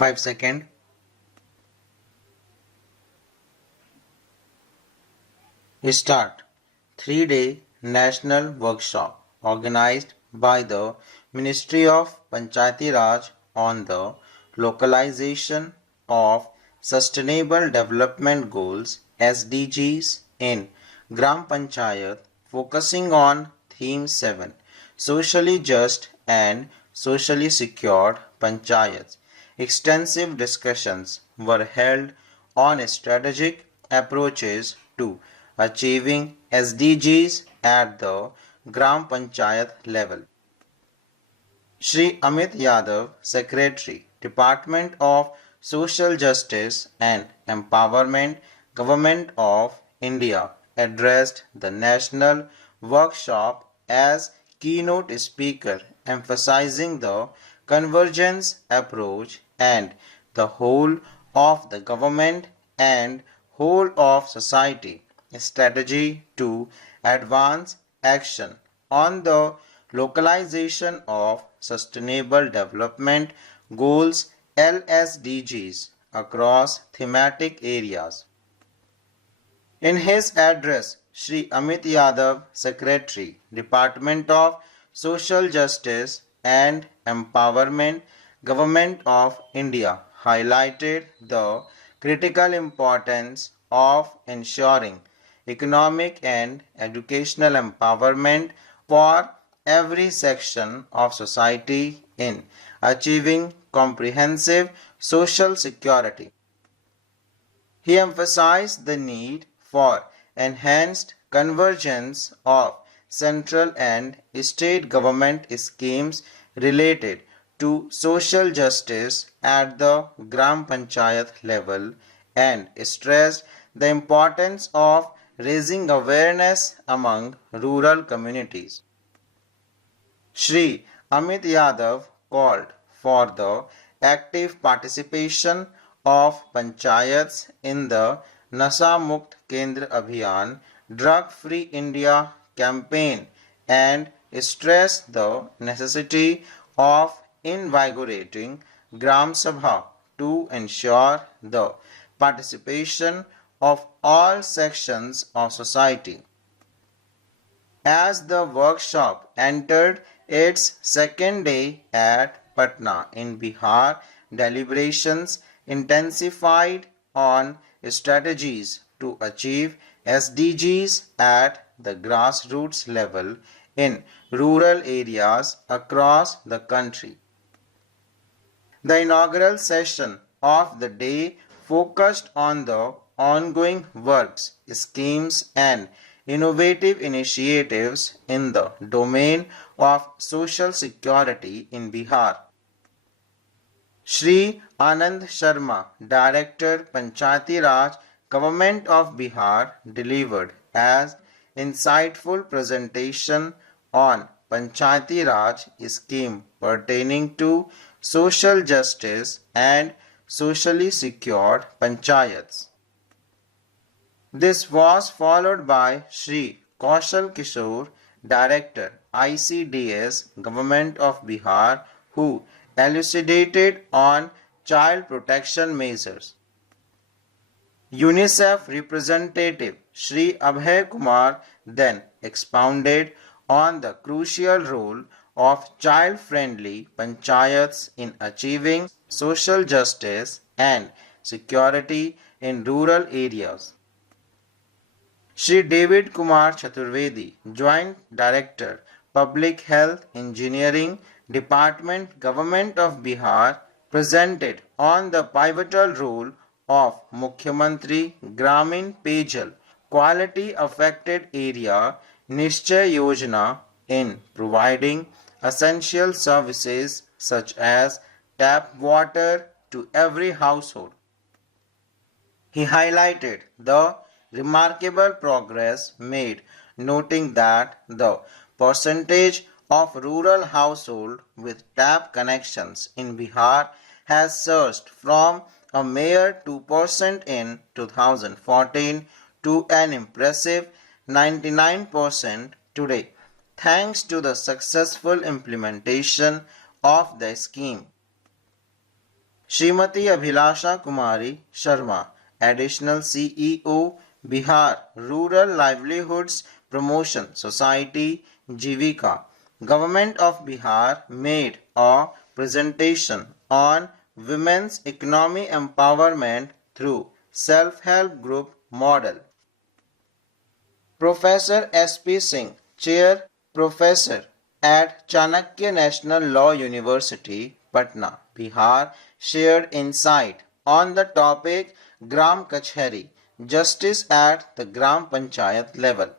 5 seconds. Start. 3-day national workshop organized by the Ministry of Panchayati Raj on the localization of Sustainable Development Goals SDGs in Gram Panchayat, focusing on Theme 7 Socially Just and Socially Secured Panchayats. Extensive discussions were held on strategic approaches to achieving SDGs at the Gram Panchayat level. Shri Amit Yadav, Secretary, Department of Social Justice and Empowerment, Government of India, addressed the national workshop as keynote speaker, emphasizing the convergence approach and the whole of the government and whole of society strategy to advance action on the localization of Sustainable Development Goals LSDGs across thematic areas. In his address, Shri Amit Yadav, Secretary, Department of Social Justice and Empowerment, Government of India, highlighted the critical importance of ensuring economic and educational empowerment for every section of society in achieving comprehensive social security. He emphasized the need for enhanced convergence of central and state government schemes related to social justice at the Gram Panchayat level and stressed the importance of raising awareness among rural communities. Shri Amit Yadav called for the active participation of panchayats in the Nasha Mukt Kendra Abhiyan, Drug Free India campaign and stressed the necessity of invigorating Gram Sabha to ensure the participation of all sections of society. As the workshop entered its second day at Patna in Bihar, deliberations intensified on strategies to achieve SDGs at the grassroots level in rural areas across the country. The inaugural session of the day focused on the ongoing works, schemes, and innovative initiatives in the domain of social security in Bihar. Shri Anand Sharma, Director Panchayati Raj, Government of Bihar, delivered as insightful presentation on Panchayati Raj scheme pertaining to social justice and socially secured panchayats. This was followed by Shri Kaushal Kishore, Director ICDS Government of Bihar, who elucidated on child protection measures. UNICEF representative Shri Abhay Kumar then expounded on the crucial role of child-friendly panchayats in achieving social justice and security in rural areas. Shri David Kumar Chaturvedi, Joint Director, Public Health Engineering Department, Government of Bihar, presented on the pivotal role of Mukhyamantri Gramin Pejal Quality Affected Area Nishchay Yojana in providing essential services such as tap water to every household. He highlighted the remarkable progress made, noting that the percentage of rural households with tap connections in Bihar has surged from a mere 2% in 2014 to an impressive 99% today, thanks to the successful implementation of the scheme. Srimati Abhilasha Kumari Sharma, Additional CEO, Bihar Rural Livelihoods Promotion Society, Jivika. Government of Bihar made a presentation on women's economy empowerment through self-help group model. Professor S.P. Singh, Chair Professor at Chanakya National Law University, Patna, Bihar, shared insight on the topic Gram Kachhari, Justice at the Gram Panchayat level.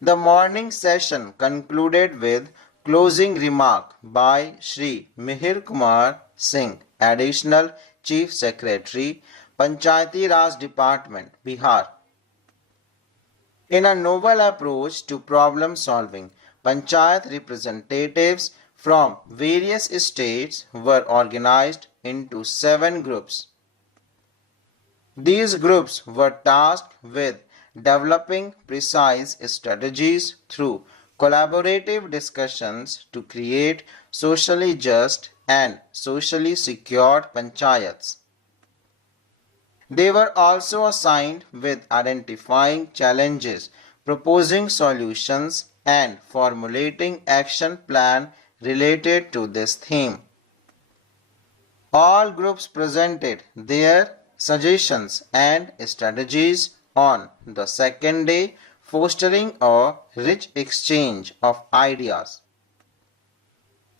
The morning session concluded with closing remark by Shri Mihir Kumar Singh, Additional Chief Secretary, Panchayati Raj Department, Bihar. In a novel approach to problem solving, Panchayat representatives from various states were organized into 7 groups. These groups were tasked with developing precise strategies through collaborative discussions to create socially just and socially secured panchayats. They were also assigned with identifying challenges, proposing solutions, and formulating action plan related to this theme. All groups presented their suggestions and strategies on the second day, fostering a rich exchange of ideas.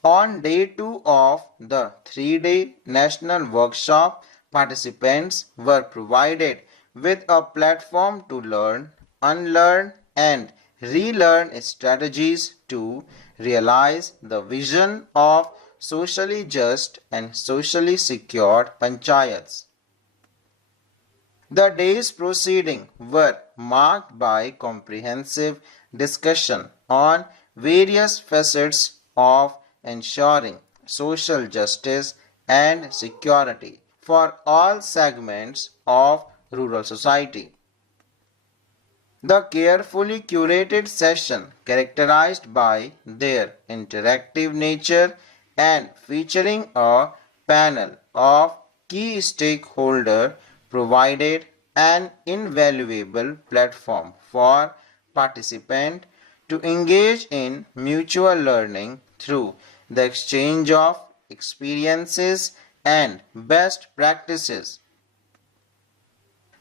On day 2 of the 3-day national workshop, participants were provided with a platform to learn, unlearn, and relearn strategies to realize the vision of socially just and socially secured panchayats. The day's proceedings were marked by comprehensive discussion on various facets of ensuring social justice and security for all segments of rural society. The carefully curated session, characterized by their interactive nature and featuring a panel of key stakeholders, provided an invaluable platform for participants to engage in mutual learning through the exchange of experiences and best practices.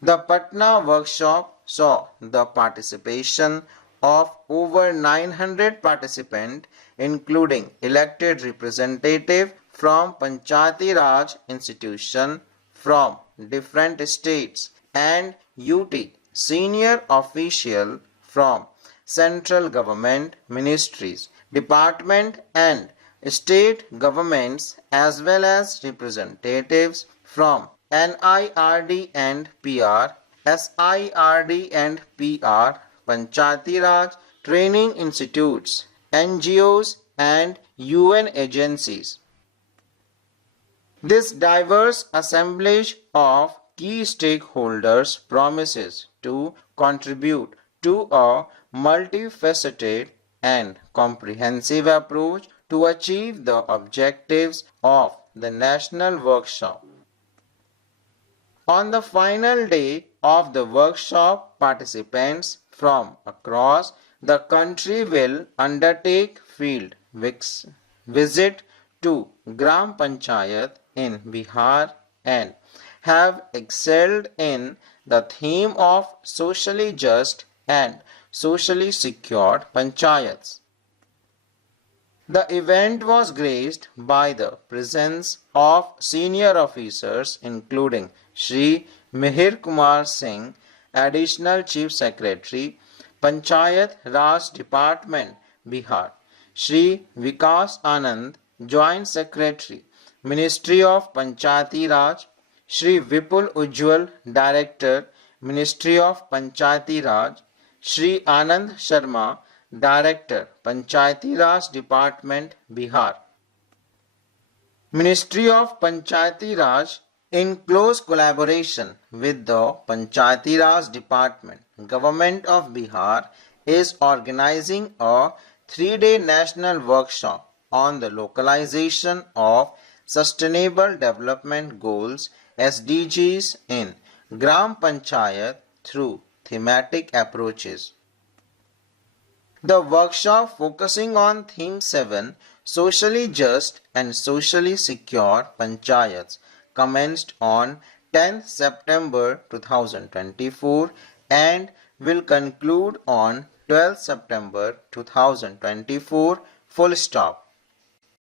The Patna workshop saw the participation of over 900 participants, including elected representatives from Panchayati Raj institutions from different states and UT senior official from central government ministries, department and state governments, as well as representatives from NIRD and PR, SIRD and PR, Panchayati Raj, training institutes, NGOs and UN agencies. This diverse assemblage of key stakeholders promises to contribute to a multifaceted and comprehensive approach to achieve the objectives of the national workshop. On the final day of the workshop, participants from across the country will undertake field visit to Gram Panchayat in Bihar and have excelled in the theme of socially just and socially secured panchayats. The event was graced by the presence of senior officers including Shri Mihir Kumar Singh, Additional Chief Secretary, Panchayat Raj Department, Bihar, Shri Vikas Anand, Joint Secretary, Ministry of Panchayati Raj, Shri Vipul Ujjwal, Director, Ministry of Panchayati Raj, Shri Anand Sharma, Director, Panchayati Raj Department, Bihar. Ministry of Panchayati Raj, in close collaboration with the Panchayati Raj Department, Government of Bihar, is organizing a 3-day national workshop on the localization of Sustainable Development Goals SDGs in Gram Panchayat through thematic approaches. The workshop focusing on Theme 7 Socially Just and Socially Secure Panchayats commenced on 10th September 2024 and will conclude on 12th September 2024 full stop.